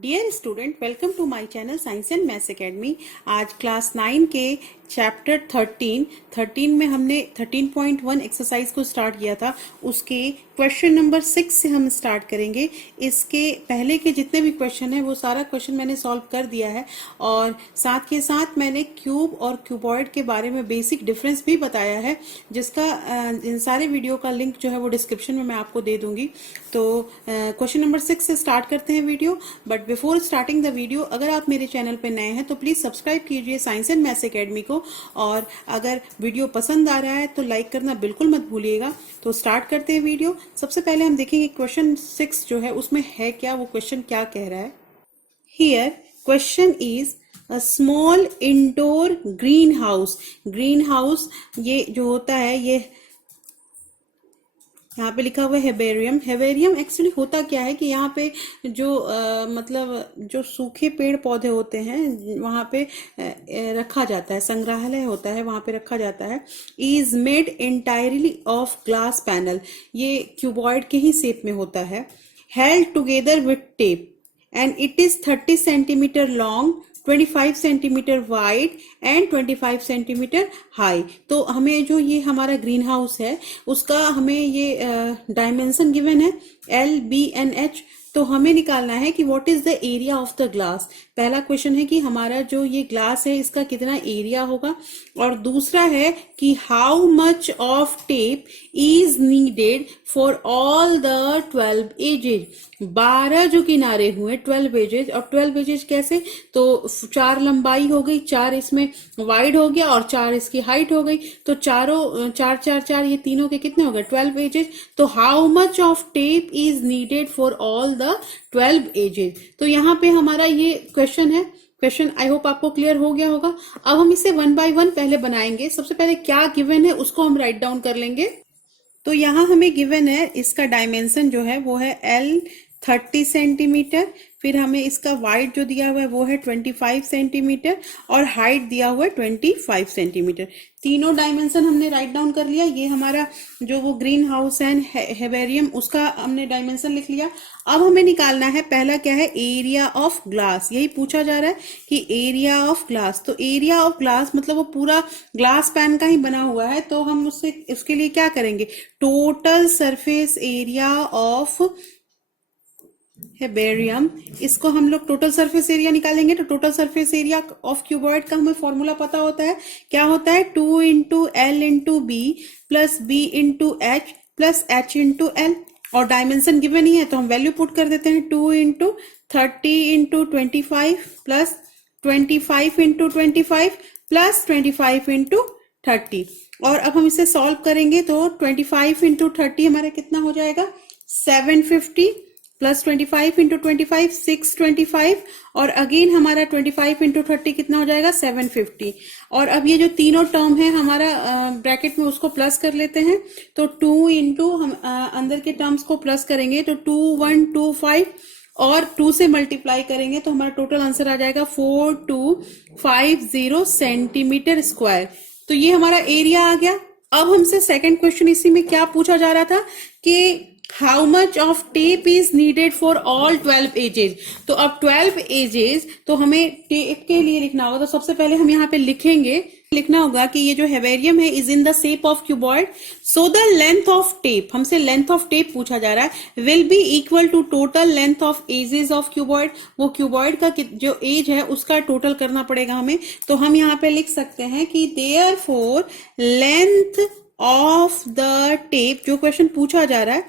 Dear student, welcome to my channel science and maths academy. आज class 9 के chapter 13 में हमने 13.1 एक्सरसाइज को स्टार्ट किया था। उसके क्वेश्चन नंबर 6 से हम स्टार्ट करेंगे। इसके पहले के जितने भी क्वेश्चन है वो सारा क्वेश्चन मैंने सॉल्व कर दिया है और साथ के साथ मैंने क्यूब और क्यूबॉइड के बारे में बेसिक डिफरेंस भी बताया है, जिसका इन सारे वीडियो का लिंक जो है वो डिस्क्रिप्शन में मैं आपको दे दूंगी। तो क्वेश्चन नंबर 6 से स्टार्ट करते हैं video. But before starting the video, अगर आप मेरे चैनल पे नए हैं तो प्लीज सब्सक्राइब कीजिए साइंस एंड मैथ्स एकेडमी को, और अगर वीडियो पसंद आ रहा है तो लाइक करना बिल्कुल मत भूलिएगा। तो स्टार्ट करते हैं वीडियो। सबसे पहले हम देखेंगे क्वेश्चन 6 जो है उसमें है क्या, वो क्वेश्चन क्या कह रहा है। Here question is a small indoor green house. Green house ये जो होता है, ये यहाँ पे लिखा हुआ है हेबेरियम। हेबेरियम एक्चुअली होता क्या है कि यहाँ पे जो मतलब जो सूखे पेड़ पौधे होते हैं वहाँ पे रखा जाता है, संग्रहालय होता है, वहाँ पे रखा जाता है। Is made entirely of glass panel, ये क्यूबॉइड के ही शेप में होता है। Held together with tape and it is 30 centimeter long, 25 centimetre wide and 25 centimetre high. तो हमें जो ये हमारा ग्रीन हाउस है उसका हमें ये डायमेंशन गिवन है LBNH। तो हमें निकालना है कि what is the area of the glass. पहला क्वेश्चन है कि हमारा जो ये ग्लास है इसका कितना एरिया होगा, और दूसरा है कि how much of tape is needed for all the 12 edges. 12 जो किनारे हुए 12 एजेज, और 12 एजेज कैसे, तो 4 लंबाई हो गई, 4 इसमें वाइड हो गया और 4 इसकी हाइट हो गई। तो चारों 4 4 4 ये तीनों के कितने हो गए 12 एजेज। तो how much of tape is needed for all the 12 edges. तो यहाँ पे हमारा ये क्वेश्चन है। क्वेश्चन आई होप आपको क्लियर हो गया होगा। अब हम इसे 1 बाय 1 पहले बनाएंगे। सबसे पहले क्या गिवन है उसको हम राइट डाउन कर लेंगे। तो यहाँ हमें गिवन है, इसका डायमेंशन जो है वो है L 30 सेंटीमीटर, फिर हमें इसका वाइड जो दिया हुआ है वो है 25 सेंटीमीटर और हाइट दिया हुआ है 25 सेंटीमीटर। तीनों डायमेंशन हमने राइट डाउन कर लिया। ये हमारा जो वो ग्रीन हाउस है हेबेरियम, उसका हमने डायमेंशन लिख लिया। अब हमें निकालना है, पहला क्या है, एरिया ऑफ ग्लास। यही पूछा जा रहा है कि एरिया ऑफ ग्लास। तो एरिया ऑफ ग्लास मतलब वो पूरा ग्लास पैन का ही बना हुआ है, तो हम उसके लिए क्या करेंगे, टोटल सरफेस एरिया ऑफ हेबेरियम, इसको हम लोग टोटल सरफेस एरिया निकालेंगे। तो total surface area of cuboid का हमें फॉर्मूला पता होता है, क्या होता है, 2 into l into b plus b into h plus h into l, और डायमेंशन गिवन ही है तो हम वैल्यू पुट कर देते हैं। 2 into 30 into 25 plus 25 into 25 plus 25 into 30। और अब हम इसे सॉल्व करेंगे तो 25 इंटू 30 हमारा कितना हो जाएगा, 750 प्लस 25 इंटू 25 625, और अगेन हमारा 25 इंटू 30 कितना हो जाएगा, 750। और अब ये जो तीनों टर्म है हमारा ब्रैकेट में उसको प्लस कर लेते हैं। तो 2 इंटू हम अंदर के टर्म्स को प्लस करेंगे तो 2125, और 2 से मल्टीप्लाई करेंगे तो हमारा टोटल आंसर आ जाएगा 4250 सेंटीमीटर स्क्वायर। तो ये हमारा एरिया आ गया। अब हमसे सेकंड क्वेश्चन इसी में क्या पूछा जा रहा था कि how much of tape is needed for all 12 edges. तो अब 12 एजेज तो हमें टेप के लिए लिखना होगा। तो सबसे पहले हम यहाँ पे लिखना होगा कि ये जो हेबेरियम है is in the shape of cuboid, so the length of tape, हमसे लेंथ ऑफ टेप पूछा जा रहा है, will be equal to total length of edges of cuboid. वो क्यूबॉइड का जो एज है उसका टोटल करना पड़ेगा हमें। तो हम यहाँ पे लिख सकते हैं कि therefore length of the tape, जो क्वेश्चन पूछा जा रहा है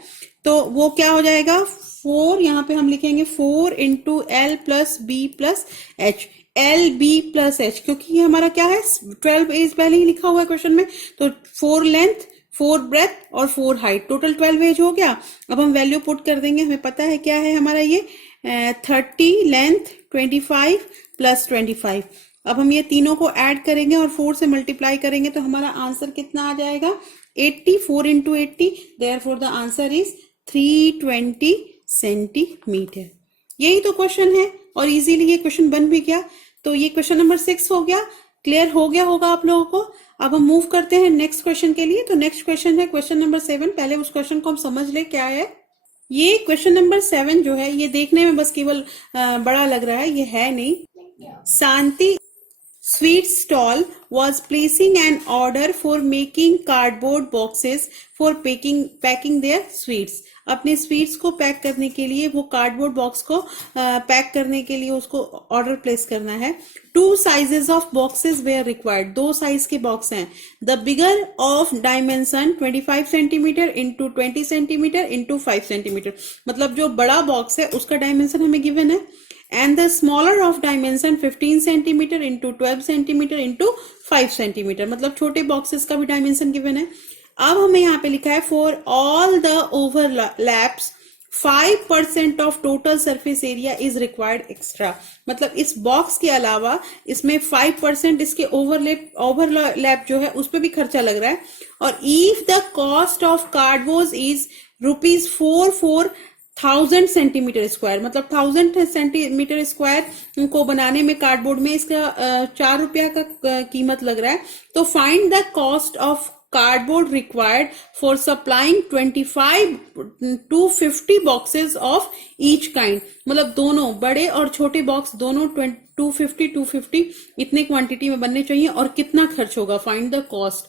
तो वो क्या हो जाएगा, 4, यहाँ पे हम लिखेंगे 4 into L plus B plus H, L B plus H, क्योंकि ये हमारा क्या है 12 एज पहले ही लिखा हुआ है क्वेश्चन में। तो 4 लेंथ 4 ब्रेथ और 4 हाइट, टोटल 12 एज हो गया। अब हम वैल्यू पुट कर देंगे, हमें पता है क्या है हमारा ये 30 लेंथ 25 प्लस 25। अब हम ये तीनों को ऐड करेंगे और 4 से मल्टीप्लाई करेंगे तो हमारा आंसर कितना आ जाएगा, 80। 4 into 80, therefore the answer is 320 centimetre. यही तो क्वेश्चन है और इजीली ये क्वेश्चन बन भी गया। तो ये क्वेश्चन नंबर 6 हो गया, क्लियर हो गया होगा आप लोगों को। अब हम मूव करते हैं नेक्स्ट क्वेश्चन के लिए। तो नेक्स्ट क्वेश्चन है क्वेश्चन नंबर 7। पहले उस क्वेश्चन को हम समझ ले क्या है। ये क्वेश्चन नंबर 7 जो है, ये देखने में बस केवल बड़ा लग रहा है, ये है नहीं। शांति sweet stall was placing an order for making cardboard boxes for packing their sweets. अपने स्वीट्स को पैक करने के लिए, वो कार्डबोर्ड बॉक्स को पैक करने के लिए उसको ऑर्डर प्लेस करना है। 2 sizes of boxes were required. 2 size के बॉक्स हैं। The bigger of dimension 25 centimeter into 20 centimeter into 5 centimeter. मतलब जो बड़ा बॉक्स है उसका डायमेंशन हमें गिवन है। And the smaller of dimension 15 centimeter into 12 centimeter into 5 centimeter. मतलब छोटे बॉक्सेस का भी डायमेंशन गिवन है। अब हमें यहाँ पे लिखा है for all the overlaps 5% of total surface area is required extra. मतलब इस बॉक्स के अलावा इसमें 5% इसके ओवरलैप जो है उस पर भी खर्चा लग रहा है। और if the cost of cardboard is ₹4,000 centimetre square, मतलब 1000 सेंटीमीटर स्क्वायर को बनाने में कार्डबोर्ड में इसका 4 रुपया का कीमत लग रहा है। तो find the cost of cardboard required for supplying 25 to 50 boxes of each kind. मतलब दोनों बड़े और छोटे बॉक्स दोनों 250 इतने क्वांटिटी में बनने चाहिए और कितना खर्च होगा, फाइंड द कॉस्ट।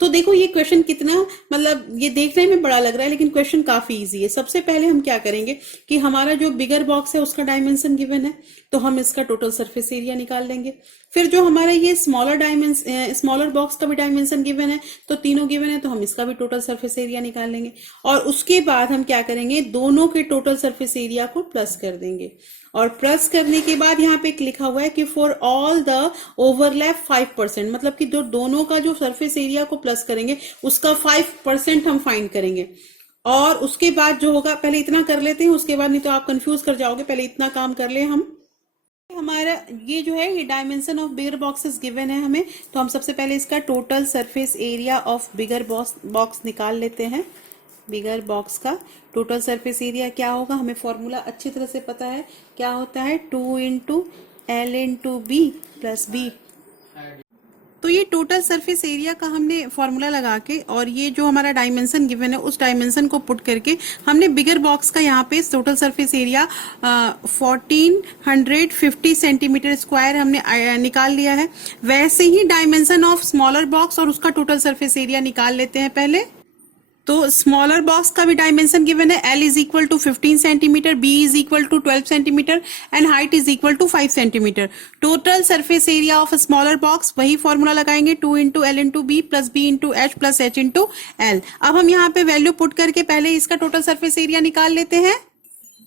तो देखो ये क्वेश्चन कितना, मतलब ये देखने में बड़ा लग रहा है लेकिन क्वेश्चन काफी इजी है। सबसे पहले हम क्या करेंगे कि हमारा जो बिगर बॉक्स है उसका डायमेंशन गिवन है, तो हम इसका टोटल सरफेस एरिया निकाल लेंगे। फिर जो हमारा ये स्मॉलर बॉक्स का भी डायमेंशन गिवन है, तो तीनों गिवन है, तो हम इसका भी टोटल सरफेस एरिया निकाल लेंगे। और उसके बाद हम क्या करेंगे, दोनों के टोटल सरफेस एरिया को प्लस कर देंगे। और प्लस करने के बाद यहाँ पे लिखा हुआ है कि फॉर ऑल द ओवरलैप 5%, मतलब कि जो दोनों का जो सरफेस एरिया को प्लस करेंगे उसका 5% हम फाइंड करेंगे। और उसके बाद जो होगा, पहले इतना कर लेते हैं, उसके बाद नहीं तो आप कंफ्यूज कर जाओगे, पहले इतना काम कर ले हम। हमारा ये जो है ये dimension of bigger boxes given है हमें, तो हम सबसे पहले इसका total surface area of bigger box निकाल लेते हैं। बिगर बॉक्स का टोटल सरफेस एरिया क्या होगा, हमें फॉर्मूला अच्छी तरह से पता है, क्या होता है 2 into L into B plus B। तो ये टोटल सरफेस एरिया का हमने फॉर्मूला लगा के और ये जो हमारा डायमेंशन गिवन है उस डायमेंशन को पुट करके हमने बिगर बॉक्स का यहाँ पे total surface area 1450 centimetre square हमने निकाल लिया है। वैसे ही डायमेंशन ऑफ स्मॉलर बॉक्स और उसका टोटल सरफेस एरिया निकाल लेते हैं पहले। तो स्मॉलर बॉक्स का भी डायमेंशन गिवन है, L is equal to 15 centimetre, B is equal to 12 centimetre and height is equal to 5 centimetre. Total surface area of smaller box, वही फॉर्मूला लगाएंगे 2 into L into B plus B into H plus H into L। अब हम यहाँ पे value put करके पहले इसका total surface area निकाल लेते हैं।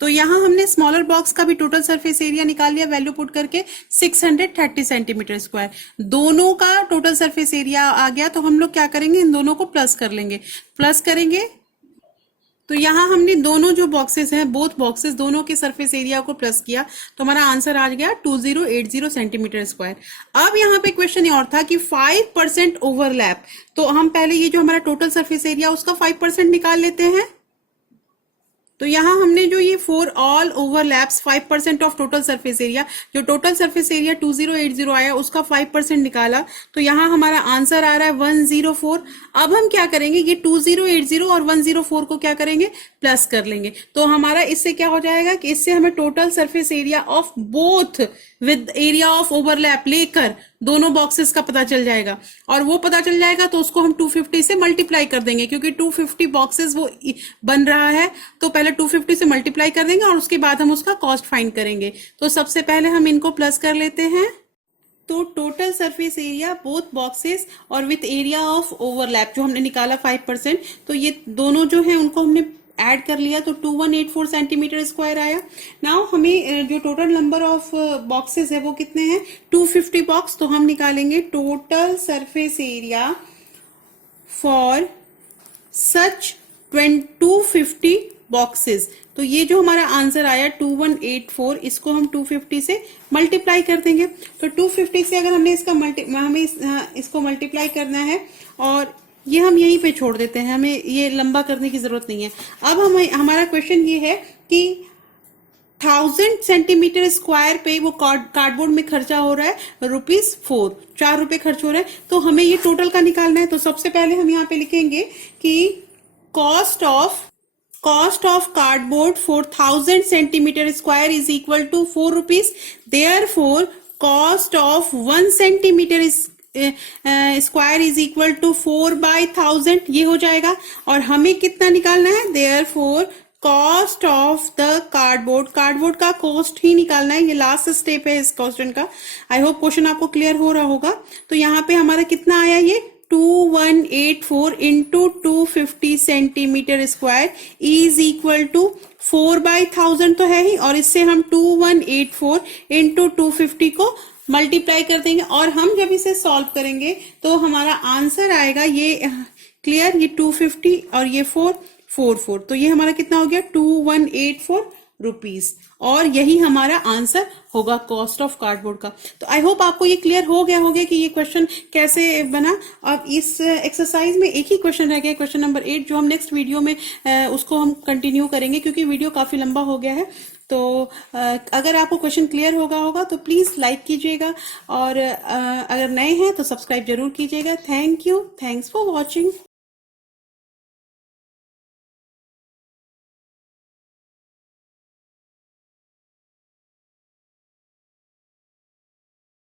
तो यहाँ हमने स्मॉलर बॉक्स का भी टोटल सरफेस एरिया निकाल लिया वैल्यू पुट करके 630 सेंटीमीटर स्क्वायर। दोनों का टोटल सरफेस एरिया आ गया, तो हम लोग क्या करेंगे, इन दोनों को प्लस कर लेंगे। प्लस करेंगे तो यहाँ हमने दोनों जो बॉक्सेस हैं, बोथ बॉक्सेस, दोनों के सरफेस एरिया को प्लस किया, तो हमारा आंसर आ गया 2080 सेंटीमीटर स्क्वायर। अब यहाँ पे क्वेश्चन ये और था कि 5% ओवरलैप, तो हम पहले ये जो हमारा टोटल सरफेस एरिया उसका 5% निकाल लेते हैं। तो यहाँ हमने जो ये for all overlaps 5% of total surface area, जो टोटल सरफेस एरिया 2080 आया उसका 5% निकाला, तो यहाँ हमारा आंसर आ रहा है 104। अब हम क्या करेंगे, ये 2080 और 104 को क्या करेंगे, प्लस कर लेंगे। तो हमारा इससे क्या हो जाएगा कि इससे हमें total surface area of both with area of overlap लेकर दोनों बॉक्सेस का पता चल जाएगा। और वो पता चल जाएगा तो उसको हम 250 से मल्टीप्लाई कर देंगे, क्योंकि 250 बॉक्सेस वो बन रहा है, तो पहले 250 से मल्टीप्लाई कर देंगे और उसके बाद हम उसका कॉस्ट फाइंड करेंगे। तो सबसे पहले हम इनको प्लस कर लेते हैं। तो total surface area both boxes और विथ एरिया ऑफ ओवरलैप जो हमने निकाला 5%, तो ये दोनों जो है उनको हमने ऐड कर लिया, तो 2184 सेंटीमीटर स्क्वायर आया। नाउ हमें जो टोटल नंबर ऑफ बॉक्सेस है वो कितने हैं, 250 बॉक्स, तो हम निकालेंगे total surface area for such 250 boxes. तो ये जो हमारा आंसर आया 2184, इसको हम 250 से मल्टीप्लाई कर देंगे। तो 250 से अगर हमने हमें इसको मल्टीप्लाई करना है, और ये हम यहीं पे छोड़ देते हैं, हमें ये लंबा करने की जरूरत नहीं है। अब हमारा क्वेश्चन ये है कि 1000 सेंटीमीटर स्क्वायर पे वो कार्डबोर्ड में खर्चा हो रहा है ₹4, 4 रुपए खर्च हो रहा है, तो हमें ये टोटल का निकालना है। तो सबसे पहले हम यहाँ पे लिखेंगे कि cost of cost of cardboard for 1000 centimeter square is equal to 4 rupees. Therefore cost of 1 centimeter is square is equal to 4/1000 ये हो जाएगा। और हमें कितना निकालना है, therefore cost of the cardboard का कॉस्ट ही निकालना है। ये लास्ट स्टेप है इस क्वेश्चन का। आई होप क्वेश्चन आपको क्लियर हो रहा होगा। तो यहाँ पे हमारा कितना आया, ये 2184 into 250 centimetre square is equal to 4/1000 तो है ही, और इससे हम 2184 इंटू 250 को मल्टीप्लाई कर देंगे। और हम जब इसे सॉल्व करेंगे तो हमारा आंसर आएगा ये क्लियर, ये 250 और ये 444, तो ये हमारा कितना हो गया 2184 रुपीज। और यही हमारा आंसर होगा कॉस्ट ऑफ कार्डबोर्ड का। तो आई होप आपको ये क्लियर हो गया होगा कि ये क्वेश्चन कैसे बना। अब इस एक्सरसाइज में एक ही क्वेश्चन रह गया, क्वेश्चन नंबर 8, जो हम नेक्स्ट वीडियो में उसको हम कंटिन्यू करेंगे, क्योंकि वीडियो काफी लंबा हो गया है। तो अगर आपको क्वेश्चन क्लियर होगा तो प्लीज लाइक कीजिएगा, और अगर नए हैं तो सब्सक्राइब जरूर कीजिएगा। Thank you, thanks for watching.